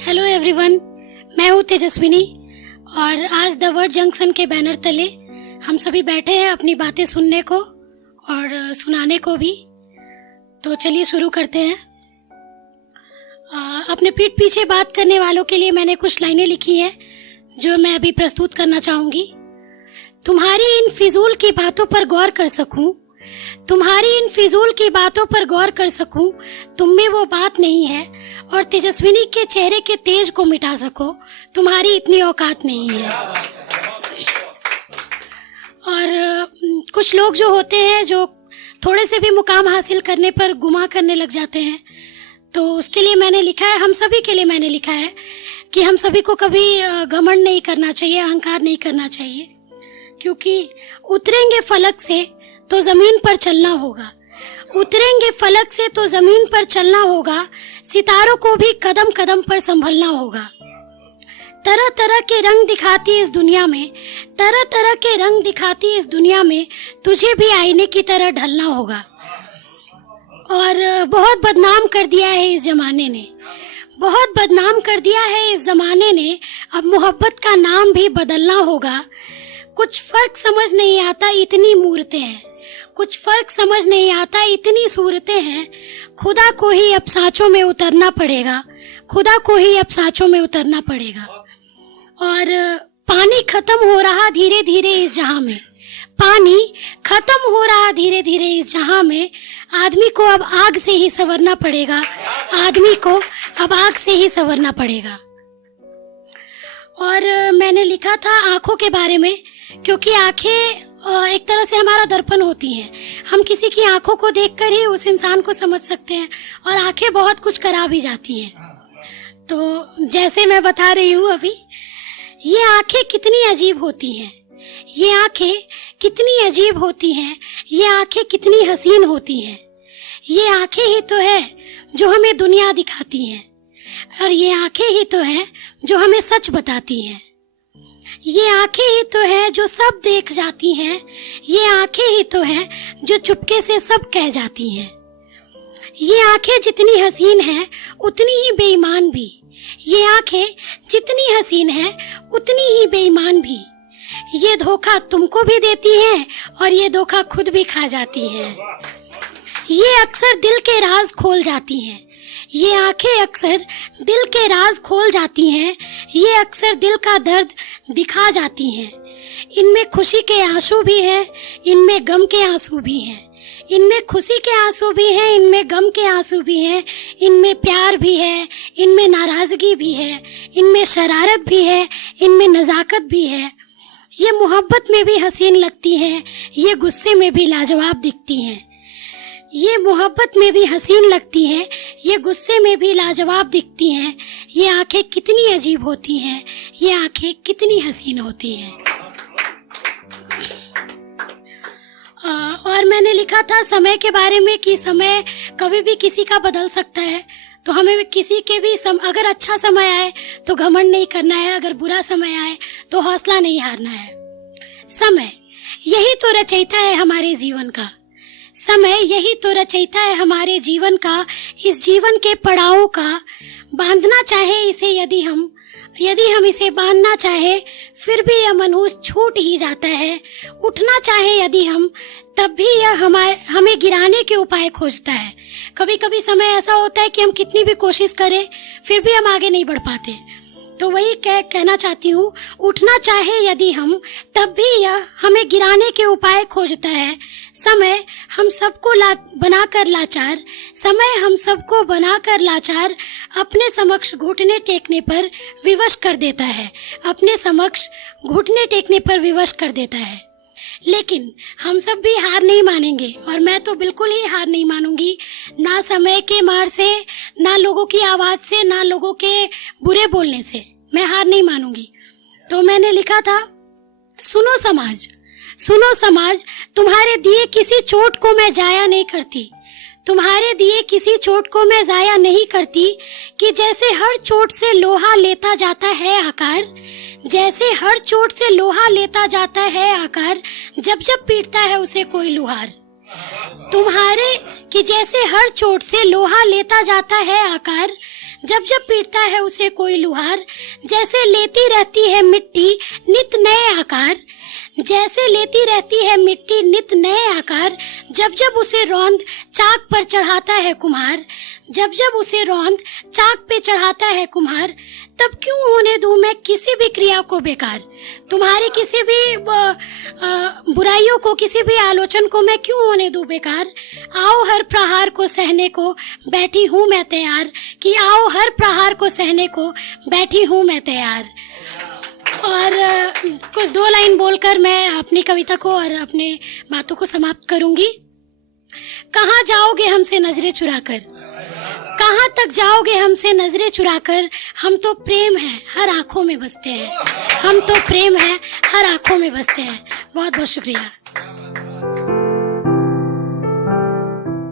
Hello everyone, मैं हूँ तेजस्विनी और आज द वर्ड जंक्शन के बैनर तले हम सभी बैठे हैं अपनी बातें सुनने को और सुनाने को भी। तो चलिए शुरू करते हैं। अपने पीठ पीछे बात करने वालों के लिए मैंने कुछ लाइनें लिखी हैं जो मैं अभी प्रस्तुत करना चाहूंगी। तुम्हारी इन फिजूल की बातों पर गौर कर सकूं, तुम्हारी इन फिजूल की बातों पर गौर कर सकूं, तुम में वो बात नहीं है और तेजस्विनी के चेहरे के तेज को मिटा सको, तुम्हारी इतनी औकात नहीं है। और कुछ लोग जो होते हैं जो थोड़े से भी मुकाम हासिल करने पर गुमा करने लग जाते हैं, तो उसके लिए मैंने लिखा है, हम सभी के लिए मैंने लिखा है कि हम सभी को कभी घमंड नहीं करना चाहिए, अहंकार नहीं करना चाहिए, क्योंकि उतरेंगे फलक से तो जमीन पर चलना होगा, उतरेंगे फलक से तो जमीन पर चलना होगा, सितारों को भी कदम कदम पर संभलना होगा। तरह तरह के रंग दिखाती इस दुनिया में, तरह तरह के रंग दिखाती इस दुनिया में, तुझे भी आईने की तरह ढलना होगा। और बहुत बदनाम कर दिया है इस जमाने ने, बहुत बदनाम कर दिया है इस जमाने ने, अब मोहब्बत का नाम भी बदलना होगा। कुछ फर्क समझ नहीं आता, इतनी मूर्तें हैं, कुछ फर्क समझ नहीं आता, इतनी सूरतें हैं, खुदा को ही अब सांचों में उतरना पड़ेगा, खुदा को ही अब सांचों में उतरना पड़ेगा। और पानी खत्म हो रहा धीरे धीरे इस जहां में, पानी खत्म हो रहा धीरे धीरे इस जहां में, आदमी को अब आग से ही संवरना पड़ेगा, आदमी को अब आग से ही संवरना पड़ेगा। और मैंने लिखा था आंखों के बारे में, क्योंकि आंखें एक तरह से हमारा दर्पण होती हैं। हम किसी की आंखों को देखकर ही उस इंसान को समझ सकते हैं और आंखें बहुत कुछ करा भी जाती हैं। तो जैसे मैं बता रही हूँ अभी, ये आंखें कितनी अजीब होती हैं, ये आंखें कितनी अजीब होती हैं, ये आंखें कितनी हसीन होती हैं। ये आंखें ही तो है जो हमें दुनिया दिखाती हैं और ये आंखें ही तो है जो हमें सच बताती हैं। ये आंखें ही तो है जो सब देख जाती हैं, ये आंखें ही तो है जो चुपके से सब कह जाती हैं। ये आंखें जितनी हसीन हैं उतनी ही बेईमान भी, ये आंखें जितनी हसीन हैं उतनी ही बेईमान भी। ये धोखा तुमको भी देती हैं और ये धोखा खुद भी खा जाती हैं। ये अक्सर दिल के राज खोल जाती हैं, ये आंखें अक्सर दिल के राज खोल जाती हैं, ये अक्सर दिल का दर्द दिखा जाती हैं। इनमें खुशी के आंसू भी हैं, इनमें गम के आंसू भी हैं, इनमें खुशी के आंसू भी हैं, इनमें गम के आंसू भी हैं, इनमें प्यार भी है, इनमें नाराजगी भी है, इनमें शरारत भी है, इनमें नजाकत भी है। ये मोहब्बत में भी हसीन लगती हैं, ये गुस्से में भी लाजवाब दिखती हैं। ये मोहब्बत में भी हसीन लगती हैं, ये गुस्से में भी लाजवाब दिखती हैं। ये आंखें कितनी अजीब होती हैं, ये आंखें कितनी हसीन होती हैं। और मैंने लिखा था समय के बारे में कि समय कभी भी किसी का बदल सकता है, तो हमें किसी के भी अगर अच्छा समय आए तो घमंड नहीं करना है, अगर बुरा समय आए तो हौसला नहीं हारना है। समय यही तो रचयिता है हमारे जीवन का, समय यही तो रचयिता है हमारे जीवन का, इस जीवन के पड़ावों का। बांधना चाहे इसे यदि हम इसे बांधना चाहे, फिर भी यह मनुष्य छूट ही जाता है। उठना चाहे यदि हम, तब भी यह हमें गिराने के उपाय खोजता है। कभी कभी समय ऐसा होता है कि हम कितनी भी कोशिश करें फिर भी हम आगे नहीं बढ़ पाते। तो वही कहना चाहती हूँ, उठना चाहे यदि हम, तब भी यह हमें गिराने के उपाय खोजता है। समय हम सबको बनाकर लाचार, समय हम सबको बनाकर लाचार, अपने समक्ष घुटने टेकने पर विवश कर देता है, अपने समक्ष घुटने टेकने पर विवश कर देता है। लेकिन हम सब भी हार नहीं मानेंगे, और मैं तो बिल्कुल ही हार नहीं मानूंगी, ना समय के मार से, ना लोगों की आवाज से, ना लोगों के बुरे बोलने से मैं हार नहीं मानूंगी। तो मैंने लिखा था, सुनो समाज, सुनो समाज, तुम्हारे दिए किसी चोट को मैं जाया नहीं करती, तुम्हारे दिए किसी चोट को मैं जाया नहीं करती, कि जैसे हर चोट से लोहा लेता जाता है आकार, जैसे हर चोट से लोहा लेता जाता है आकार, जब जब पीटता है उसे कोई लुहार। तुम्हारे कि जैसे हर चोट से लोहा लेता जाता है आकार, जब जब पीटता है उसे कोई लुहार, जैसे लेती रहती है मिट्टी नित नए आकार, जैसे लेती रहती है मिट्टी नित नए आकार, जब जब उसे रौंद चाक पर चढ़ाता है कुम्हार, जब जब उसे रौंद चाक पे चढ़ाता है कुम्हार, तब क्यों होने दूं मैं किसी भी क्रिया को बेकार। तुम्हारी किसी भी बुराइयों को, किसी भी आलोचन को मैं क्यों होने दूं बेकार। आओ हर प्रहार को सहने को बैठी हूँ मैं तैयार, कि आओ हर प्रहार को सहने को बैठी हूँ मैं तैयार। और कुछ 2 लाइन बोलकर मैं अपनी कविता को और अपने बातों को समाप्त करूंगी। कहाँ जाओगे हमसे नजरें चुराकर, कहाँ तक जाओगे हमसे नजरें चुराकर, हम तो प्रेम है हर आंखों में बसते हैं, हम तो प्रेम है हर आंखों में बसते हैं। बहुत बहुत शुक्रिया।